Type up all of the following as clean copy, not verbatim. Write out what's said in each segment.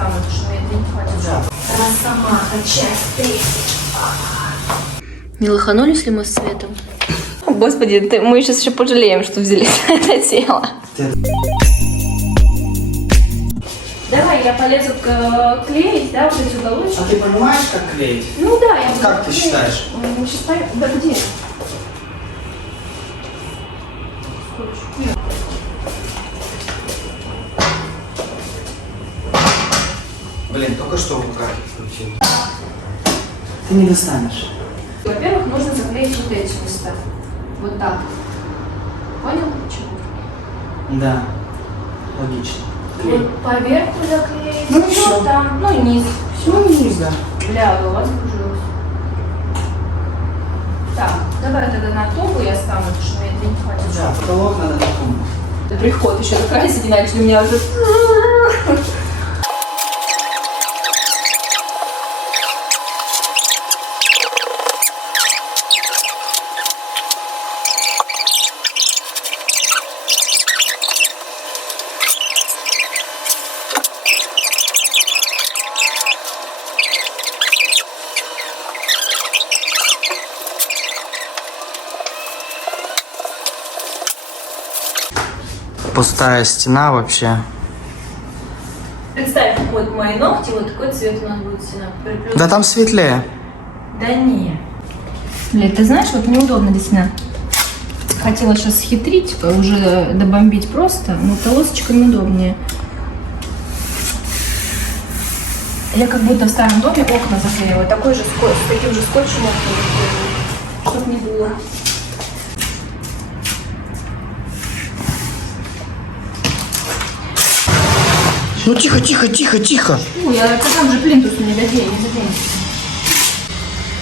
оставлю, потому что мне это не хватит. Да. Росомаха, часть 3. Не лоханулись ли мы с Светом? О, Господи, мы сейчас еще пожалеем, что взяли это тело. Давай, я полезу клеить, да, вот эти уголочки. А ты понимаешь, как клеить? Ну да, я буду Как ты клеить. считаешь? Мы сейчас поймем. Да где? Блин, только что в руках включил. Ты не достанешь. Во-первых, нужно заклеить вот эти места. Вот так. Понял, почему? Да, логично. Клей. Вот поверху заклеить. Ну и всё. Там, ну и низ. Ну, не знаю. Бля, голова закружилась. Так, давай тогда на тубу я стану, потому что мне это не хватит. Да, потолок надо на кому. Приход еще закрасить, иначе у меня уже... Пустая стена вообще. Представь, вот мои ногти, вот такой цвет у нас будет стена. Да там светлее. Да не. Блин, ты знаешь, вот неудобно действительно. Хотела сейчас схитрить, уже добомбить просто, но полосочками удобнее. Я как будто в старом доме окна заклеила. Такой же скотч, с таким же скотчем окна заклеила. Чтоб не было. Ну тихо, тихо, тихо, тихо. Фу, я там же плинтус не задень.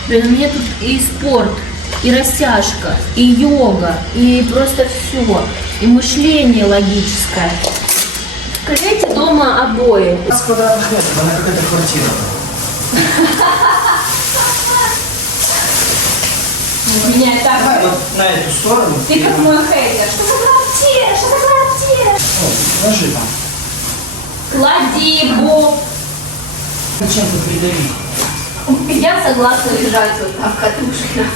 Блин, у меня тут и спорт, и растяжка, и йога, и просто все. И мышление логическое. Клейте дома обои. 15 квадратных метров, она какая-то квартира. Меня и так... Давай вот на эту сторону. Ты как мой хейтер. Что за квартира? Что за квартира? О, ложи там. Клади, Боб. Зачем ты придави? Я согласна лежать вот так, катушка.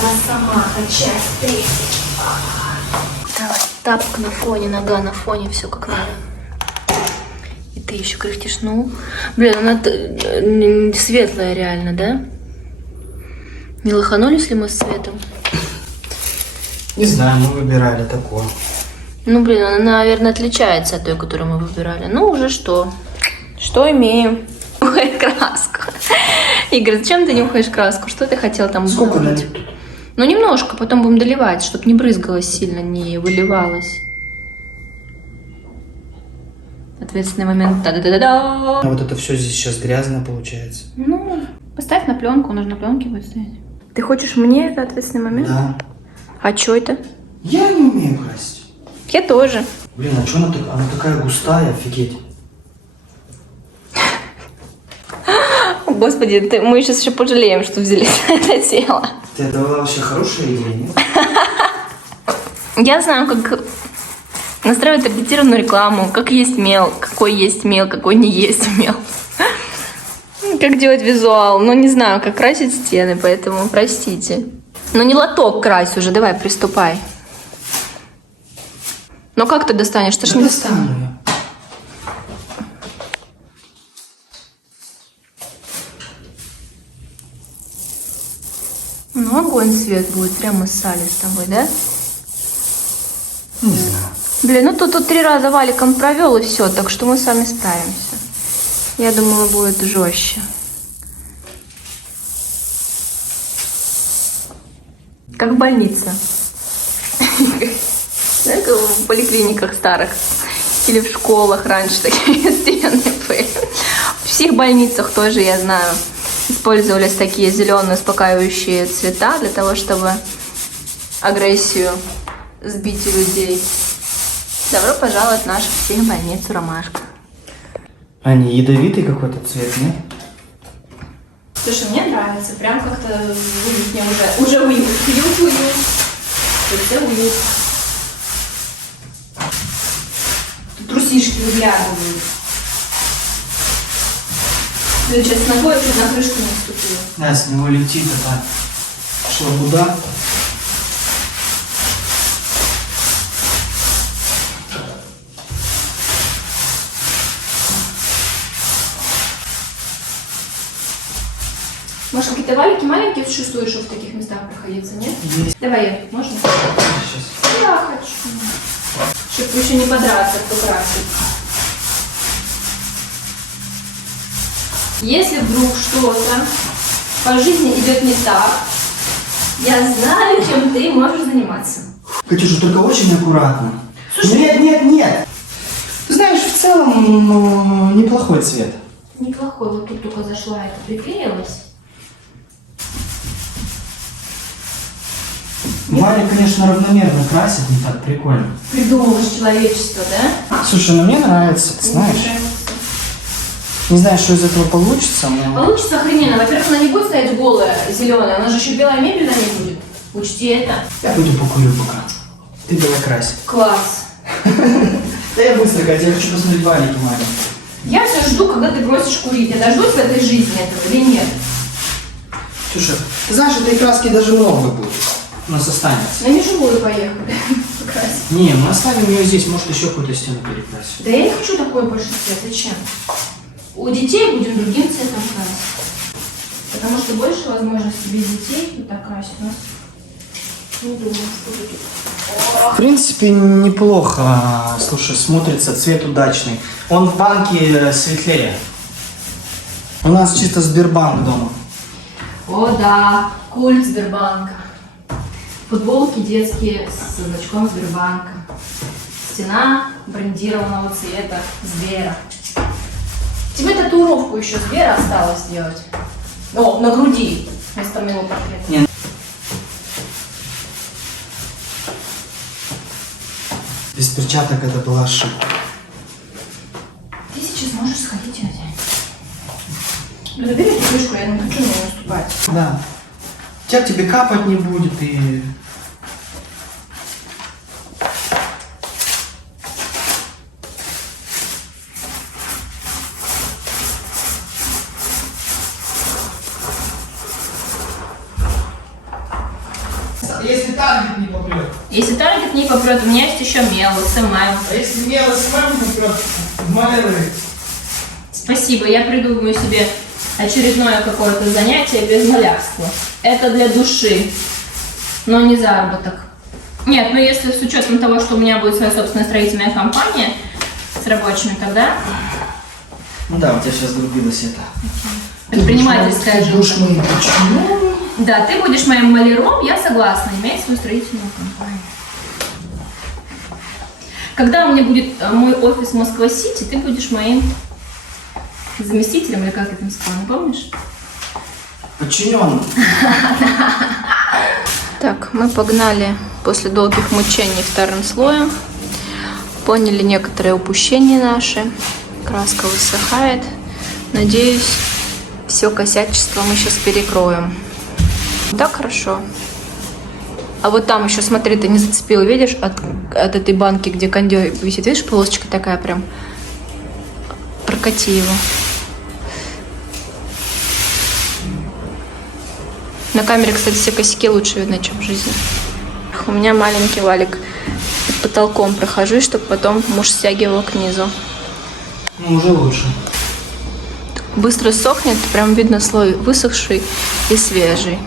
Росомаха, часть 3. Давай, тапка на фоне, нога на фоне, все как надо. И ты еще кряхтишь, ну. Блин, она светлая реально, да? Не лоханулись ли мы с Светом? Не знаю, мы выбирали такое. Ну, блин, она, наверное, отличается от той, которую мы выбирали. Ну, уже что? Что имеем? Нюхай краску. Игорь, зачем ты нюхаешь краску? Что ты хотел там Сколько добавить? налить тут? Ну, немножко, потом будем доливать, чтобы не брызгалось сильно, не выливалось. Ответственный момент. Та-да-да-да-да. А вот это все здесь сейчас грязно получается. Ну, поставь на пленку, нужно пленки будет ставить. Ты хочешь мне это ответственный момент? Да. А что это? Я не умею красить. Я тоже. Блин, а что она такая густая, офигеть. О, Господи, мы сейчас еще пожалеем, что взяли это тело. Ты давала вообще хорошая идея, нет? Я знаю, как настраивать таргетированную рекламу, как есть мел, какой не есть мел. Как делать визуал, но не знаю, как красить стены, поэтому простите. Но не лоток крась уже, давай, приступай. Но как ты достанешь? Ты ж не достанешь. достану я. Ну, огонь свет будет прямо с Салей с тобой, да? Не знаю. Блин, ну тут 3 раза валиком провел и все, так что мы сами справимся. Я думала, будет жестче. Как в больнице. Знаешь, как в поликлиниках старых. Или в школах раньше такие стены были. В всех больницах тоже, я знаю, использовались такие зеленые успокаивающие цвета для того, чтобы агрессию сбить у людей. Добро пожаловать в нашу психбольницу «Ромашка». А не ядовитый какой-то цвет, нет? Слушай, мне нравится. Прям как-то уютнее уже уют. Уют. Это уют. Ты трусишки выглядывают. Ты сейчас ногой чуть на крышку не наступила. Да, с него летит эта шлабуда. Может, какие-то валики маленькие существуют, что в таких местах проходиться, нет? Есть. Давай я, можно? Сейчас. Я хочу. Чтобы еще не подраться, кто красит. Если вдруг что-то по жизни идет не так, я знаю, чем ты можешь заниматься. Катюша, только очень аккуратно. Слушай, Нет. Ты знаешь, в целом, ну, неплохой цвет. неплохой, вот тут только зашла, это приклеилась. Валя, конечно, равномерно красит, не так прикольно. Придумалось человечество, да? Слушай, ну мне нравится, ты знаешь. Не знаю, что из этого получится, но... Получится охрененно. Во-первых, она не будет стоять голая, зеленая, она же еще белая мебель на ней будет. Учти это. Я пойду покурю пока. Ты давай крась. Класс. Да я быстро, Катя, я хочу посмотреть валики маленькие. Я все жду, когда ты бросишь курить. Я дождусь в этой жизни этого или нет? Слушай, ты знаешь, этой краски даже много будет. У нас останется. На межевую поехали. Красить. Не, мы оставим ее здесь, может еще какую-то стену перекрасить. Да я не хочу такой больше цвет. Зачем? У детей будем другим цветом красить. Потому что больше возможностей без детей вот так красить. У нас не думаю, что будет. В принципе, неплохо. Слушай, смотрится, цвет удачный. Он в банке светлее. У нас чисто Сбербанк дома. О да, культ Сбербанка. Футболки детские с значком Сбербанка. Стена брендированного цвета Сбера. Тебе татуировку еще Сбера осталось сделать. О, на груди, вместо моего портрета. Нет. Без перчаток это была ошибка. Ты сейчас можешь сходить и взять. Ну, забери эту крышку, я не хочу на нее наступать. Да. Тебя к тебе капать не будет и... Если таргет не попрет. Если таргет не попрет, у меня есть еще мел, СММ. А если мело с вами попрет, маляры. Спасибо, я придумаю себе очередное какое-то занятие без малярства. Это для души, но не заработок. Нет, ну если с учетом того, что у меня будет своя собственная строительная компания с рабочими, тогда Ну да, у тебя сейчас грубилось это. предпринимательская Душ жизнь. мой, почему? Да, ты будешь моим маляром, я согласна иметь свою строительную компанию. Когда у меня будет мой офис в Москва-Сити, ты будешь моим заместителем, или как это сказано, помнишь? Подчиненным. Так, мы погнали после долгих мучений вторым слоем. Поняли некоторые упущения наши. Краска высыхает. Надеюсь, все косячество мы сейчас перекроем. Так хорошо. А вот там еще, смотри, ты не зацепил, видишь, от этой банки, где кондёр висит, видишь, полосочка такая прям. Прокати его. На камере, кстати, все косяки лучше видны, чем в жизни. У меня маленький валик. Под потолком прохожусь, чтобы потом муж стягивал к низу. Ну, уже лучше. Быстро сохнет, прям видно слой высохший и свежий.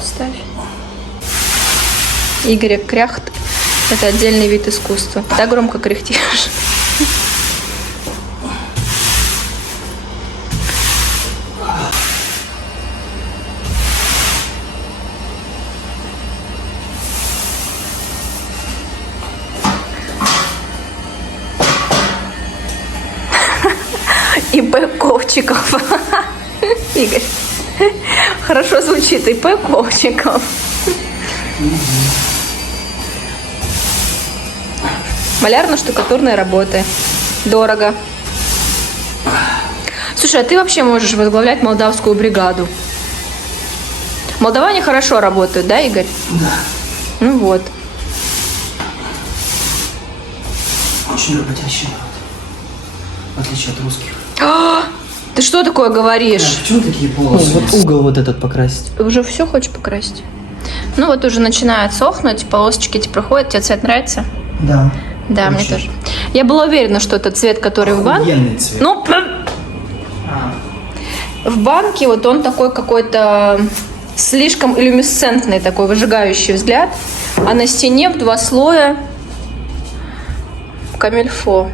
Ставь. Игорь кряхт. Это отдельный вид искусства. Так громко кряхтишь. ИП Ковчиков. Игорь. Хорошо звучит. ИП Ковчиков. Малярно-штукатурные работы. Дорого. Слушай, а ты вообще можешь возглавлять молдавскую бригаду. Молдаване хорошо работают, да, Игорь? Да. Ну вот. Очень работящий народ. В отличие от русских. Ты что такое говоришь? Почему такие полосы? Вот угол вот этот покрасить. Ты уже все хочешь покрасить? Ну вот уже начинает сохнуть, полосочки эти проходят. Тебе цвет нравится? Да. Да, мне Очень. тоже. Я была уверена, что это цвет, который в банке. Охуенный цвет. Ну, в банке вот он такой какой-то слишком люминесцентный, такой выжигающий взгляд. А на стене в 2 слоя камильфо.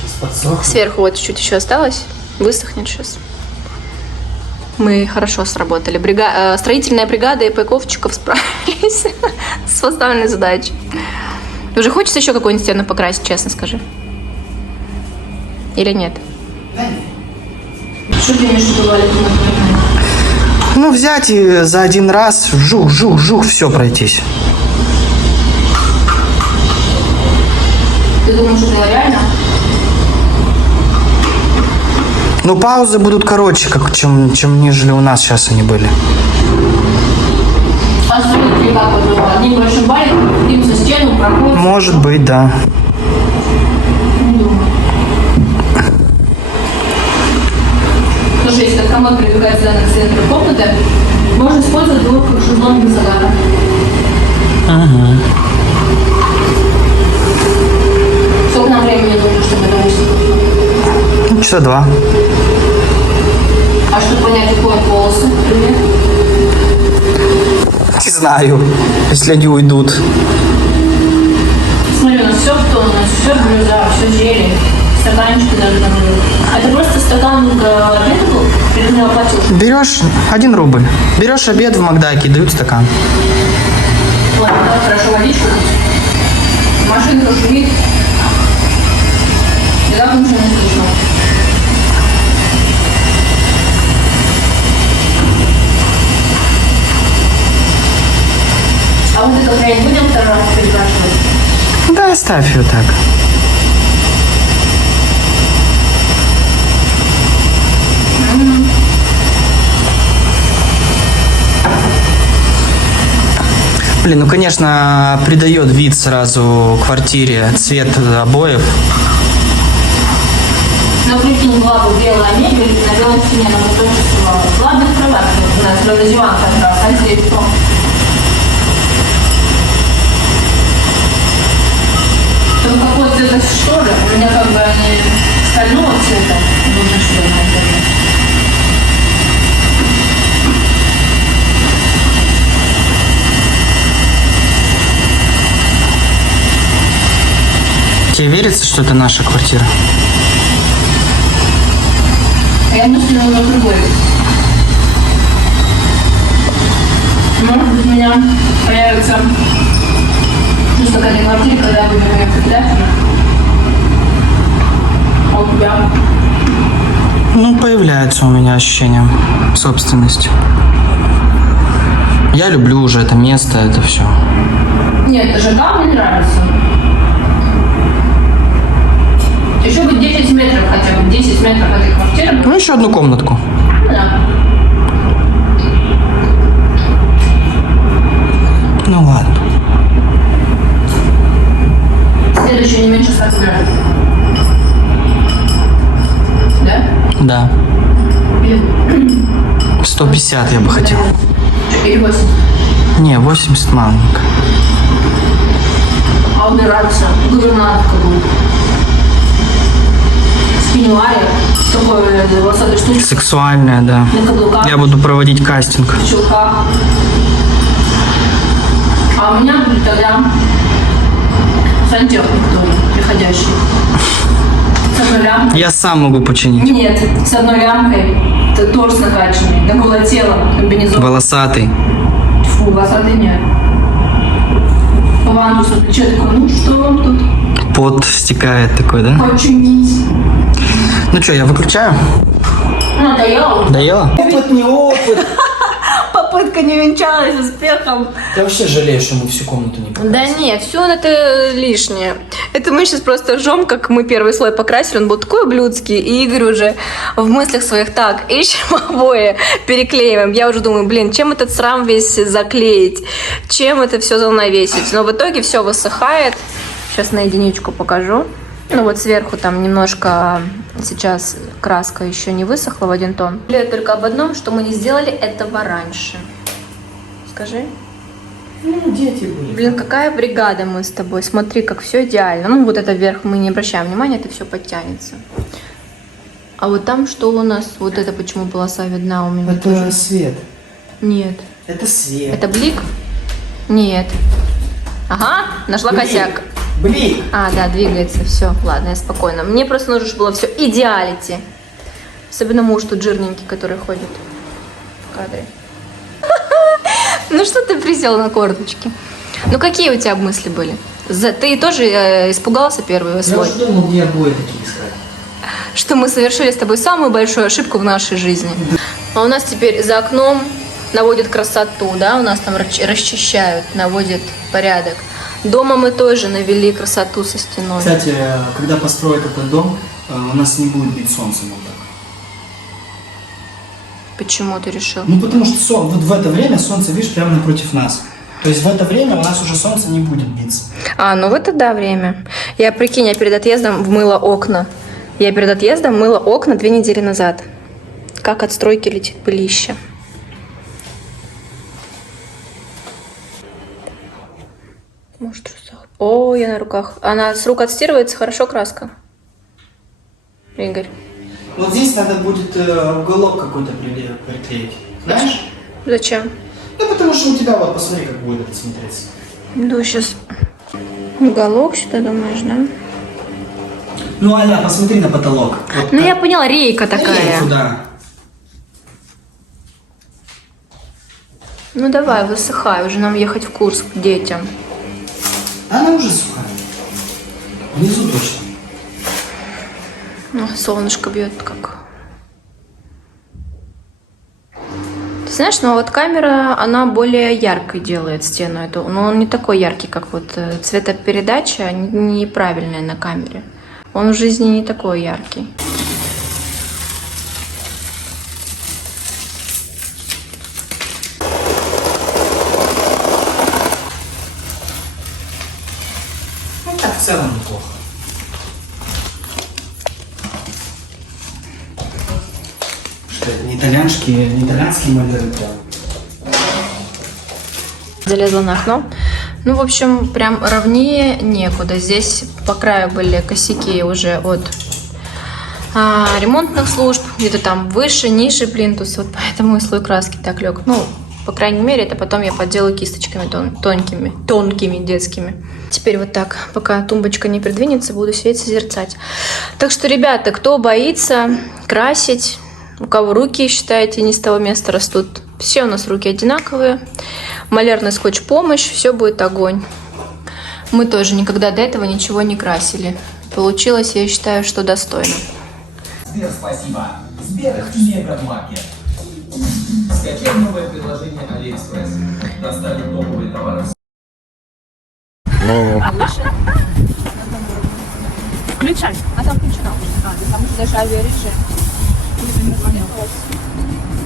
Сейчас подсохнет. Сверху вот чуть-чуть еще осталось. Высохнет сейчас. Мы хорошо сработали. Строительная бригада и пайковщиков справились с поставленной задачей. Уже хочется еще какую-нибудь стену покрасить, честно скажи? Или нет? Что ты имеешь в виду, Валя? Ну, взять и за один раз жух, все пройтись. Ты думаешь, это реально? Ну, паузы будут короче, чем нежели у нас сейчас они были. А строители как вот одним большим валиком, другим за стену проходит? Может быть, да. Не думаю. Слушай, если комод прибегает сюда на центр комнаты, можно использовать его как шезлонг для загара. Ага. Сколько нам времени нужно, чтобы это высохло? Ну, часа 2. А чтобы понять, какой полосы, например? Не знаю, если они уйдут. Смотри, у нас все в тон, у нас все блюза, все зелень, стаканчики даже там были. Это просто стакан обеда был? Или ты не оплатил? Берешь 1 рубль. Берешь обед в Макдаке, дают стакан. Ладно, давай хорошо водичку. Машинка шумит. И так ничего не слышно. А вот это хрень будем второй раз перекрашивать? Да, оставь ее так. Блин, ну, конечно, придает вид сразу квартире цвет обоев. Ну, прикинь, была бы белая мебель, на белом стене нам тоже срывала. Ладно, кровать, у нас правда диван как раз, а здесь что? Там какой цвет шторы, у меня как бы они стального цвета, нужно что-то найти. Тебе верится, что это наша квартира? Я мыслю на другой. Может быть, у меня появится чувство к этой квартире, когда я буду ее покидать. А у тебя? Ну, появляется у меня ощущение собственности. Я люблю уже это место, это все. Нет, ЖК мне нравится. Еще бы 10 метров хотя бы, 10 метров этой квартиры. Ну, еще 1 комнатку. Да. Ну, ладно. Следующее не меньше 100 метров. Да? Да. 150 я бы хотел. Или 8. Не, 80 маленько. А убираться? Гувернантка будет. Спинуария. Такой волосатой штучкой. Сексуальная, да. На каблуках. Я буду проводить кастинг. В чулках. А у меня будет тогда сантехник тоже, приходящий. С одной лямкой. Я сам могу починить. Нет, с одной лямкой. Торс накачанный, на голое тело, комбинезон. Волосатый. Фу, волосатый нет. По вантусу плечо такой, ну что вам тут? Пот стекает такой, да? Починить. Ну что, я выключаю? Надоело. Доела? Опыт, не опыт. По попытка не венчалась успехом. Я вообще жалею, что мы всю комнату не покрасили. Да нет, все это лишнее. Это мы сейчас просто ржем, как мы первый слой покрасили, он был такой ублюдский, и Игорь уже в мыслях своих, так, ищем обои, переклеиваем. Я уже думаю, блин, чем этот срам весь заклеить, чем это все занавесить. Но в итоге все высыхает. Сейчас на единичку покажу. Ну вот сверху там немножко сейчас краска еще не высохла в один тон. Жалею только об одном, что мы не сделали этого раньше. Скажи. Ну, дети были. Блин, какая бригада мы с тобой. Смотри, как все идеально. Ну вот это вверх мы не обращаем внимания, это все подтянется. А вот там что у нас? Вот это почему полоса видна у меня? Это тоже? свет. Нет. Это свет. Это блик? Нет. Ага, нашла Блик. косяк. Блин! А, да, двигается, все, ладно, я спокойно. Мне просто нужно, чтобы было все идеалити. Особенно муж тут жирненький, который ходит в кадре. Ну что ты присел на корточки? Ну какие у тебя мысли были? Ты тоже испугался первый Я свой? уже думал, где обои такие искать. Что мы совершили с тобой самую большую ошибку в нашей жизни. А у нас теперь за окном наводит красоту, да? У нас там расчищают, наводят порядок. Дома мы тоже навели красоту со стеной. Кстати, когда построят этот дом, у нас не будет бить солнце вот так. Почему ты решил? Ну, потому что вот в это время солнце, видишь, прямо напротив нас. То есть в это время у нас уже солнце не будет биться. А, ну в это да, время. Я, прикинь, я перед отъездом мыла окна. Я перед отъездом мыла окна 2 недели назад. Как от стройки летит пылище. Может, в трусах. О, я на руках. Она с рук отстирывается, хорошо краска. Игорь. Вот здесь надо будет уголок какой-то приклеить. Знаешь? Зачем? Ну, потому что у тебя, вот, посмотри, как будет это смотреться. Иду сейчас уголок сюда, думаешь, да? Ну, Аля, посмотри на потолок. Вот Ну, как- я поняла, рейка такая. Рейку, да. Ну, давай, высыхай, уже нам ехать в Курск к детям. Она уже сухая. Внизу точно. Ну, солнышко бьет как. Ты знаешь, ну вот камера, она более яркой делает стену эту. Но он не такой яркий, как вот цветопередача неправильная на камере. Он в жизни не такой яркий. Ну, так в целом неплохо. Что это, не итальянский маляры прям. Залезла на окно. Ну, в общем, прям ровнее некуда. Здесь по краю были косяки уже от ремонтных служб. Где-то там выше, ниже плинтус. Вот поэтому и слой краски так лег. Ну, по крайней мере, это потом я подделаю кисточками тонкими детскими. Теперь вот так, пока тумбочка не придвинется, буду сидеть созерцать. Так что, ребята, кто боится красить, у кого руки, считаете, не с того места растут, все у нас руки одинаковые. Малярный скотч помощь, все будет огонь. Мы тоже никогда до этого ничего не красили. Получилось, я считаю, что достойно. Сбер, спасибо. Сбер, активнее Бродмаркет. Скачай новое приложение Алиэкспресс. Доставим топовые товары. Включай. А там включена уже. Потому что даже авиарежим.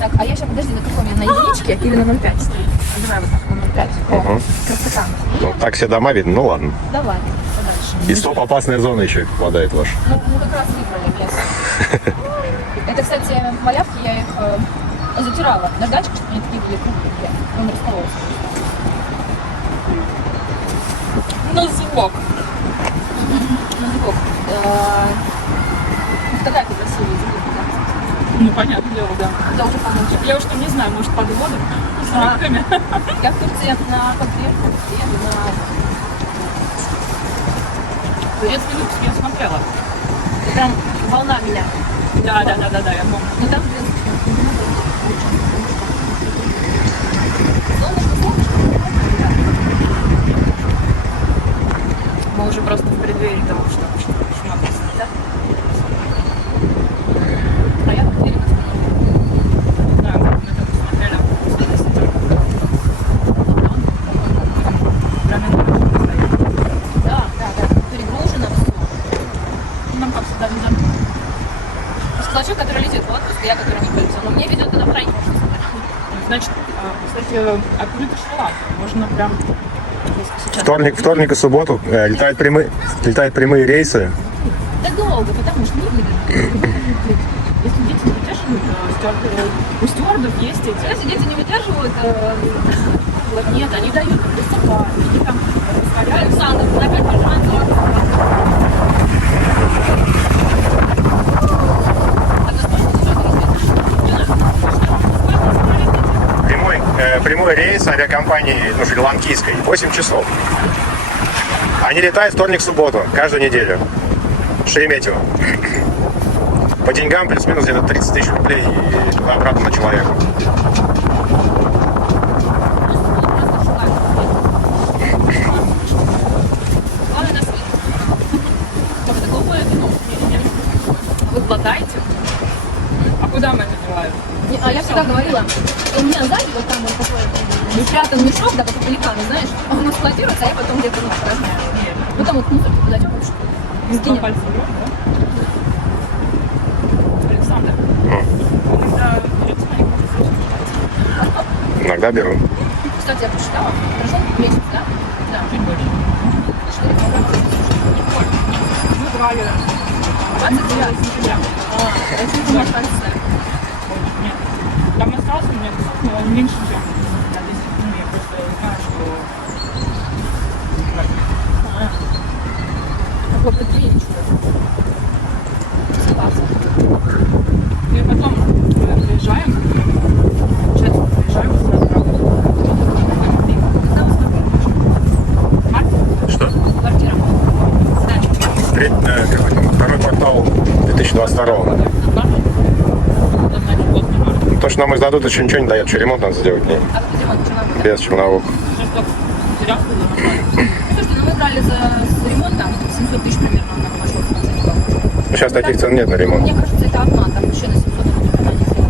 Так, а я сейчас, подожди, на каком я? На единичке или на 0,5 стоит? Давай вот так, на 0,5. О, красота. Ну, так все дома видно, ну ладно. Давай, подальше. И стоп, опасная зона еще и попадает ваш. Ну, мы как раз выбрали место. Это, кстати, малявки, я их затирала. Наждачки, чтобы они такие были крупные. Он раскололся. На звук. На звук. Фотографии красивые. Ну, понятное дело, да. Я уже помолчу. Я уж там не знаю, может, под водой, с рыбками. Я в Турции на подверху, еду на... Турецкий люкс я смотрела. Прям волна меня. Да, я помню. Но там Мы уже просто в преддверии того, что смотрится. да? А я в Твери Да, мы там посмотрели. человек, который летит в отпуск, и я, который не пользуюсь. Но мне везет туда втроем. Значит, кстати, открыто шоколад. Можно прям... Вторник и субботу летают прямые рейсы. Да долго, потому что не выдержит. Если дети не выдерживают, у стюардов есть эти... Если дети не выдерживают, Вот нет, они дают листопад, они там расставляют. Александр, опять пожалуйста. Прямой рейс авиакомпании шри-ланкийской 8 часов. Они летают вторник-субботу каждую неделю. Шереметьево. По деньгам плюс-минус где-то 30 тысяч рублей и туда-обратно на человека. Вы глотаете? А куда мы это делаем? А я всегда говорила, что у меня сзади вот там вот такой спрятан мешок, да, как у пеликана, знаешь, он эксплуатируется, а я потом где-то упражняю. Ну там вот мусор подойдем, скинем. Пальцы берем, да? Александр, иногда берете мои пальцы. Иногда беру. Кстати, я посчитала, прошел месяц, да? Да. Чуть больше. 4 килограмма. Мы брали 29 сентября. Это не осталось. Нет. Там остался у меня кусок, но он меньше, чем на 10 дней. Я просто знаю, что... Такой подвинчик. Согласна. И потом мы приезжаем, получается, мы приезжаем и сразу работаем. Когда у вас квартира? Март? Что? Квартира. Сдача. Второй квартал 2022. То, что нам издадут, еще ничего не дает. Еще ремонт надо сделать. Не? А как ремонт черновой? Без чернового. Слушайте, ну мы брали за ремонт там 700 тысяч примерно на площадь. Сейчас таких цен нет на ремонт. Мне кажется, это обман, там еще на 700 никогда не сделали.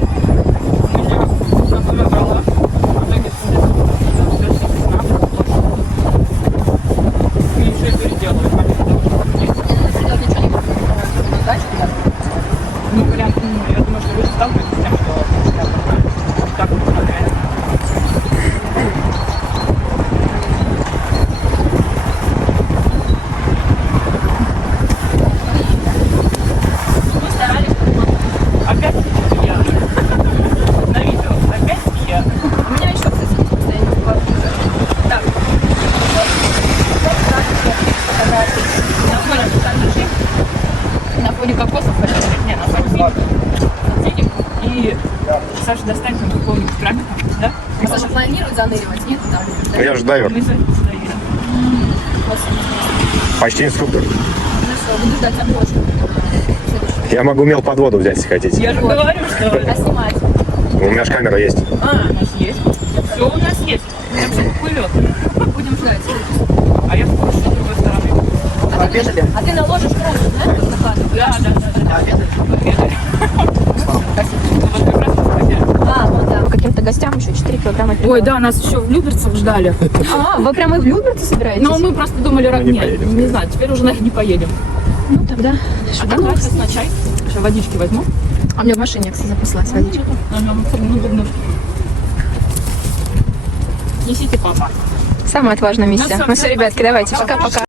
Придёт ничего не будет. Удачи, да? Ну, вариант, я думаю, что вы сталкиваетесь с тем, что я так вот смотрели. Мы старались. Опять я. На видео. Опять я. У меня еще, кстати, постоянно бывает. Так. На фоне кокосов, не, на фоне денег. И Саша достанет нам какого-нибудь крабика, да? Саша планирует заныривать, нет? Да. Ну, я же дайвер. Мы заедем. Почти инструктор. Хорошо, буду ждать обложку. Я могу мел под воду взять, если хотите. Я же говорю, что... А снимать? У меня же камера есть. У нас есть. Все у нас есть. Так что плывет. Будем ждать. А я скоро с другой стороны. А ты наложишь кровь, да? Накладываешь? Да. Обедаешь. Вот как раз мы хотели. Вот да. По каким-то гостям еще 4 килограмма. Ой, да, нас еще в Люберцах ждали. Вы прямо и в Люберцы собираетесь? Но мы просто думали, не нет, поедем. не знаю, теперь уже, наверное, не поедем. Ну тогда. А так, давай сейчас на чай. Сейчас водички возьму. А у меня в машине, кстати, запаслась водичка. Несите, папа. Самая отважная миссия. Ну, Ну все, ребятки, давайте, пока-пока.